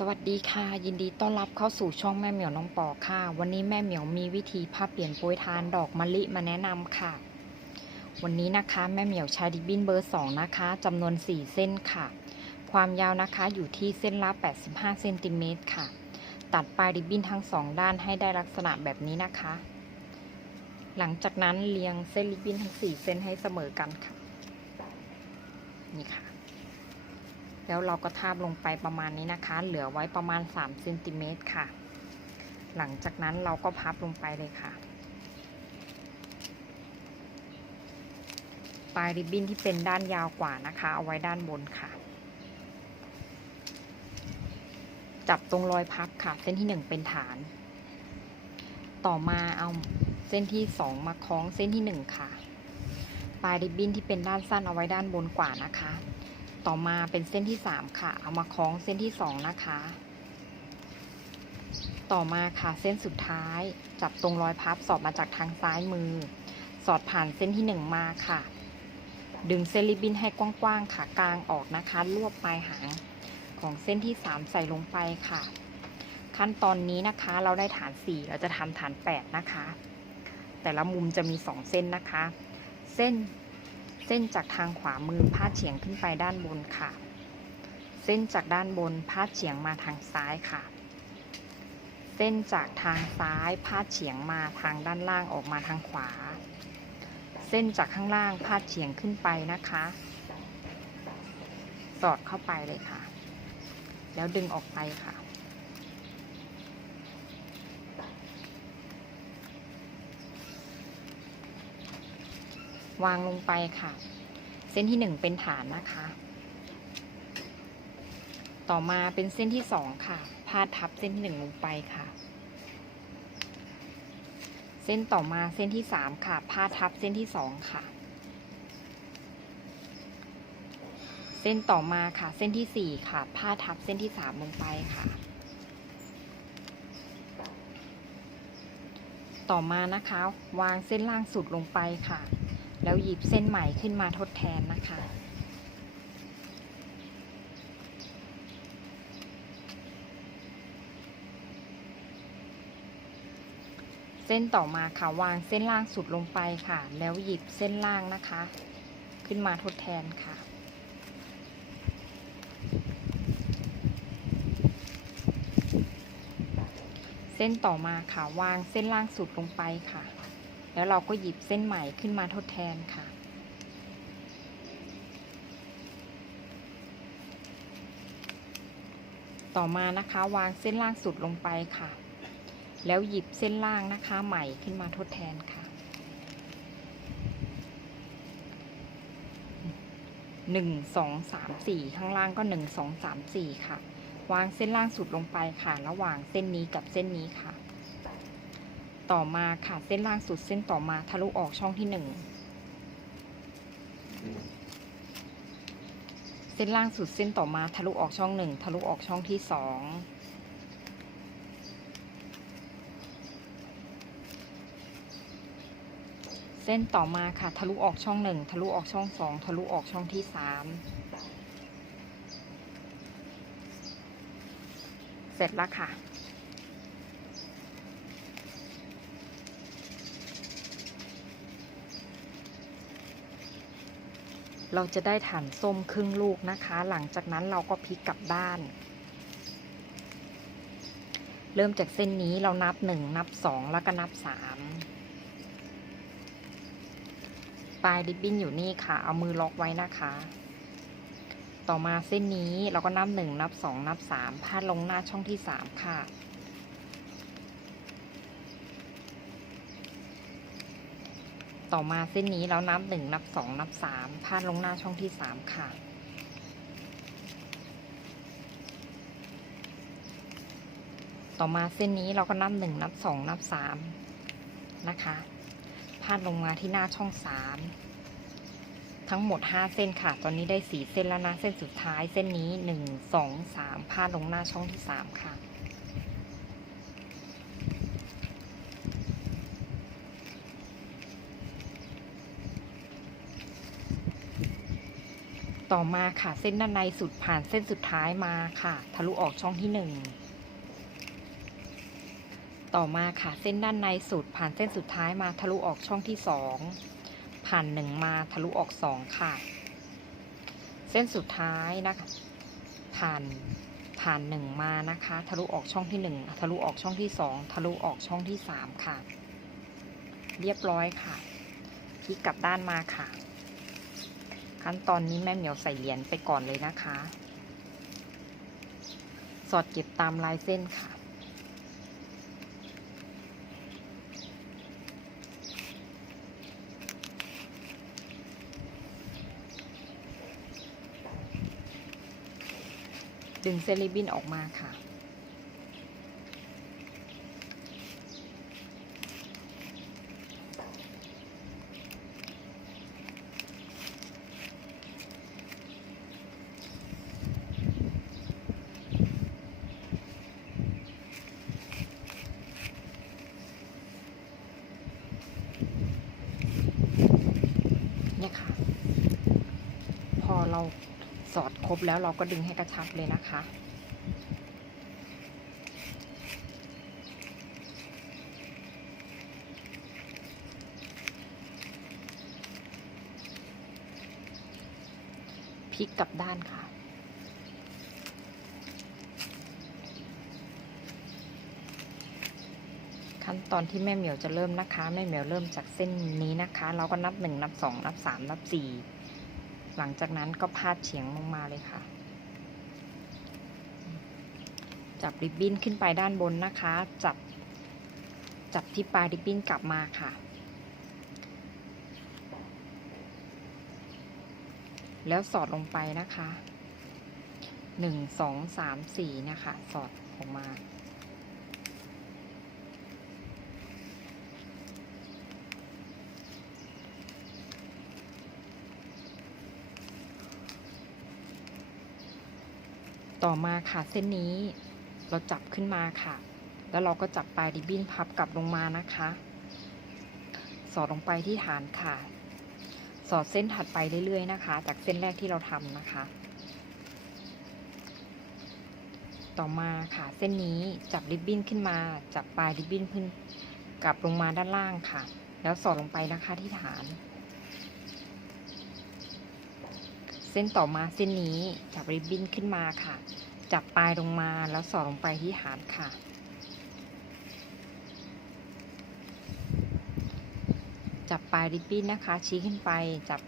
สวัสดีค่ะ ยินดีต้อนรับเข้าสู่ช่องแม่เหมียวน้องปอค่ะ วันนี้แม่เหมียวมีวิธีผ้าเปลี่ยนโปรยทานดอกมะลิมาแนะนำค่ะ วันนี้นะคะแม่เหมียวใช้ดิบบินเบอร์2นะคะจำนวน 4 เส้นค่ะ ความยาวนะคะอยู่ที่เส้นละ 85เซนติเมตรค่ะ ตัดปลายดิบบิ้นทั้งสองด้านให้ได้ลักษณะแบบนี้นะคะ หลังจากนั้นเรียงเส้นริบบิ้นทั้ง 4 เส้นให้เสมอกันค่ะ นี่ค่ะ แล้วเราก็ทาบลงไปประมาณนี้นะคะ เหลือไว้ประมาณ3เซนติเมตรค่ะ หลังจากนั้นเราก็พับลงไปเลยค่ะ ปลายริบบิ้นที่เป็นด้านยาวกว่านะคะ เอาไว้ด้านบนค่ะ จับตรงรอยพับค่ะ เส้นที่ 1 เป็นฐาน ต่อมาเอาเส้นที่ 2 มาคล้องเส้นที่ 1 ค่ะ ปลายริบบิ้นที่เป็นด้านสั้นเอาไว้ด้านบนกว่านะคะ ต่อมาเป็นเส้นที่3ค่ะ เอามาคล้องเส้นที่2นะคะ ต่อมาค่ะเส้นสุดท้าย จับตรงรอยพับสอดมาจากทางซ้ายมือ สอดผ่านเส้นที่1มาค่ะ ดึงเส้นริบบิ้นให้กว้างๆค่ะกลางออกนะคะรวบปลายหางของเส้นที่3ใส่ลงไปค่ะ ขั้นตอนนี้นะคะเราได้ฐาน4เราจะทำฐาน8นะคะ แต่ละมุมจะมี2เส้นนะคะ เส้น เส้นจากทางขวามือพาดเฉียงขึ้นไปด้านบนค่ะ เส้นจากด้านบนพาดเฉียงมาทางซ้ายค่ะ เส้นจากทางซ้ายพาดเฉียงมาทางด้านล่างออกมาทางขวา เส้นจากข้างล่างพาดเฉียงขึ้นไปนะคะ สอดเข้าไปเลยค่ะ แล้วดึงออกไปค่ะ วางลงไปค่ะ เส้นที่หนึ่งเป็นฐานนะคะ ต่อมาเป็นเส้นที่สองค่ะพาดทับเส้นที่หนึ่งลงไปค่ะ เส้นต่อมาเส้นที่สามค่ะพาดทับเส้นที่สองค่ะ เส้นต่อมาค่ะ เส้นที่สี่ค่ะพาดทับเส้นที่สามลงไปค่ะต่อมานะคะ วางเส้นล่างสุดลงไปค่ะ แล้วหยิบเส้นใหม่ขึ้นมาทดแทนนะคะ เส้นต่อมาค่ะวางเส้นล่างสุดลงไปค่ะ แล้วหยิบเส้นล่างนะคะ ขึ้นมาทดแทนค่ะเส้นต่อมาค่ะ วางเส้นล่างสุดลงไปค่ะ แล้วเราก็หยิบเส้นใหม่ขึ้นมาทดแทนค่ะ ต่อมานะคะวางเส้นล่างสุดลงไปค่ะ แล้วหยิบเส้นล่างนะคะใหม่ขึ้นมาทดแทนค่ะหนึ่งสองสามสี่ข้างล่างก็หนึ่งสองสามสี่ค่ะ วางเส้นล่างสุดลงไปค่ะ ระหว่างเส้นนี้กับเส้นนี้ค่ะ ต่อมาค่ะเส้นล่างสุดเส้นต่อมาทะลุออกช่องที่หนึ่งเส้นล่างสุดเส้นต่อมาทะลุออกช่องหนึ่งทะลุออกช่องที่สองเส้นต่อมาค่ะทะลุออกช่องหนึ่งทะลุออกช่องสองทะลุออกช่องที่สามเสร็จแล้วค่ะ เราจะได้ฐานส้มครึ่งลูกนะคะ หลังจากนั้นเราก็พลิกกลับด้าน เริ่มจากเส้นนี้เรานับหนึ่งนับสองแล้วก็นับสามปลายริบบิ้นอยู่นี่ค่ะ เอามือล็อกไว้นะคะ ต่อมาเส้นนี้เราก็นับหนึ่งนับสองนับสามพาดลงหน้าช่องที่สามค่ะ ต่อมาเส้นนี้เรานับหนึ่งนับสองนับสามพาดลงหน้าช่องที่สามค่ะ ต่อมาเส้นนี้เราก็นับหนึ่งนับสองนับสามนะคะพาดลงมาที่หน้าช่องสามทั้งหมดห้าเส้นค่ะ ตอนนี้ได้สี่เส้นแล้วนะ เส้นสุดท้าย เส้นนี้หนึ่งสองสามพาดลงหน้าช่องที่สามค่ะ ต่อมาค่ะเส้นด้านในสุดผ่านเส้นสุดท้ายมาค่ะ ทะลุออกช่องที่หนึ่งต่อมาค่ะเส้นด้านในสุดผ่านเส้นสุดท้ายมาทะลุออกช่องที่สองผ่านหนึ่งมาทะลุออกสองค่ะ เส้นสุดท้ายนะคะผ่านผ่านหนึ่งมานะคะ ทะลุออกช่องที่หนึ่งทะลุออกช่องที่สองทะลุออกช่องที่สามค่ะ เรียบร้อยค่ะพลิกกลับด้านมาค่ะ ขั้นตอนนี้แม่เหมียวใส่เหรียญไปก่อนเลยนะคะ สอดเก็บตามลายเส้นค่ะ ดึงเส้นริบินออกมาค่ะ เราสอดครบแล้วเราก็ดึงให้กระชับเลยนะคะ พลิกกลับด้านค่ะขั้นตอนที่แม่เหมียวจะเริ่มนะคะ แม่เหมียวเริ่มจากเส้นนี้นะคะ เราก็นับหนึ่งนับสองนับสามนับสี่ หลังจากนั้นก็พาดเฉียงลงมาเลยค่ะ จับริบบิ้นขึ้นไปด้านบนนะคะ จับ จับที่ปลายริบบิ้นกลับมาค่ะ แล้วสอดลงไปนะคะหนึ่งสองสามสี่นะคะ สอดออกมา ต่อมาค่ะเส้นนี้เราจับขึ้นมาค่ะ แล้วเราก็จับปลายริบบิ้นพับกลับลงมานะคะ สอดลงไปที่ฐานค่ะ สอดเส้นถัดไปเรื่อยๆนะคะ จากเส้นแรกที่เราทำนะคะ ต่อมาค่ะเส้นนี้จับริบบิ้นขึ้นมา จับปลายริบบิ้นขึ้นกลับลงมาด้านล่างค่ะ แล้วสอดลงไปนะคะที่ฐาน เส้นต่อมาเส้นนี้จับริบบิ้นขึ้นมาค่ะ จับปลายลงมาแล้วสอดลงไปที่ฐานค่ะ จับปลายริบบิ้นนะคะ ชี้ขึ้นไปจับ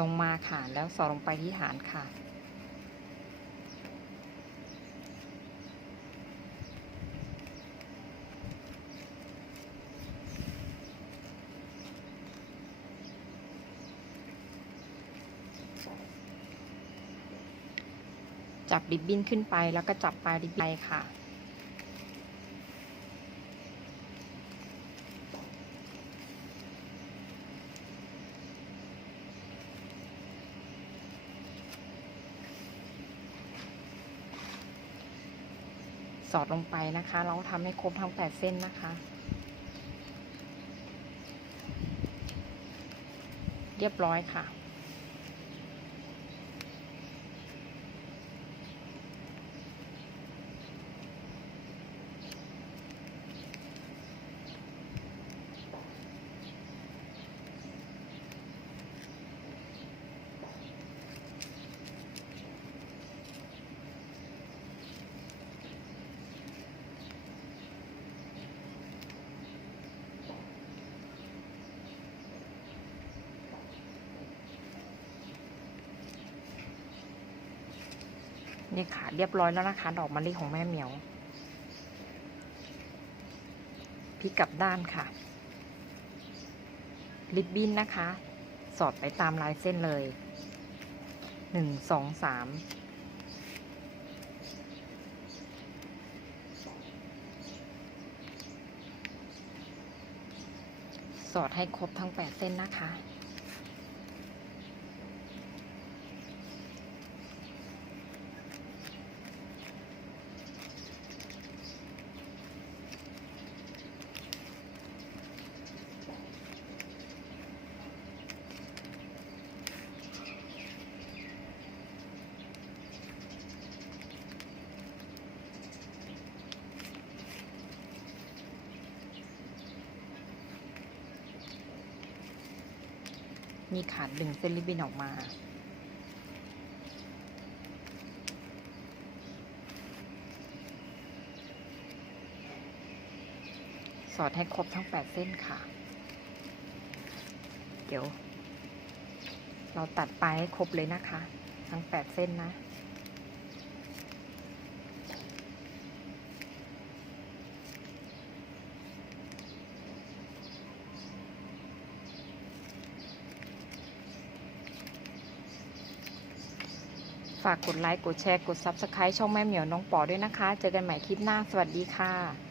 ลงมาค่ะ แล้วสอดลงไปที่ฐานค่ะ จับริบบิ้นขึ้นไป แล้วก็จับปลายริบบิ้นไปค่ะ สอดลงไปนะคะ เราทำให้ครบทั้งแปดเส้นนะคะเรียบร้อยค่ะ นี่ค่ะ เรียบร้อยแล้วนะคะ ดอกมะลิของแม่เหมียวพลิกกลับด้านค่ะ ริบบิ้นนะคะ สอดไปตามลายเส้นเลยหนึ่งสองสามสอดให้ครบทั้งแปดเส้นนะคะ มีขาดดึงเส้นริบบิ้นออกมาสอดให้ครบทั้ง 8 เส้นค่ะ เดี๋ยว เราตัดไปให้ครบเลยนะคะ ทั้ง 8 เส้นนะ ฝากกดไลค์ กดแชร์ กด Subscribe ช่องแม่เหมียวน้องปอด้วยนะคะ เจอกันใหม่คลิปหน้า สวัสดีค่ะ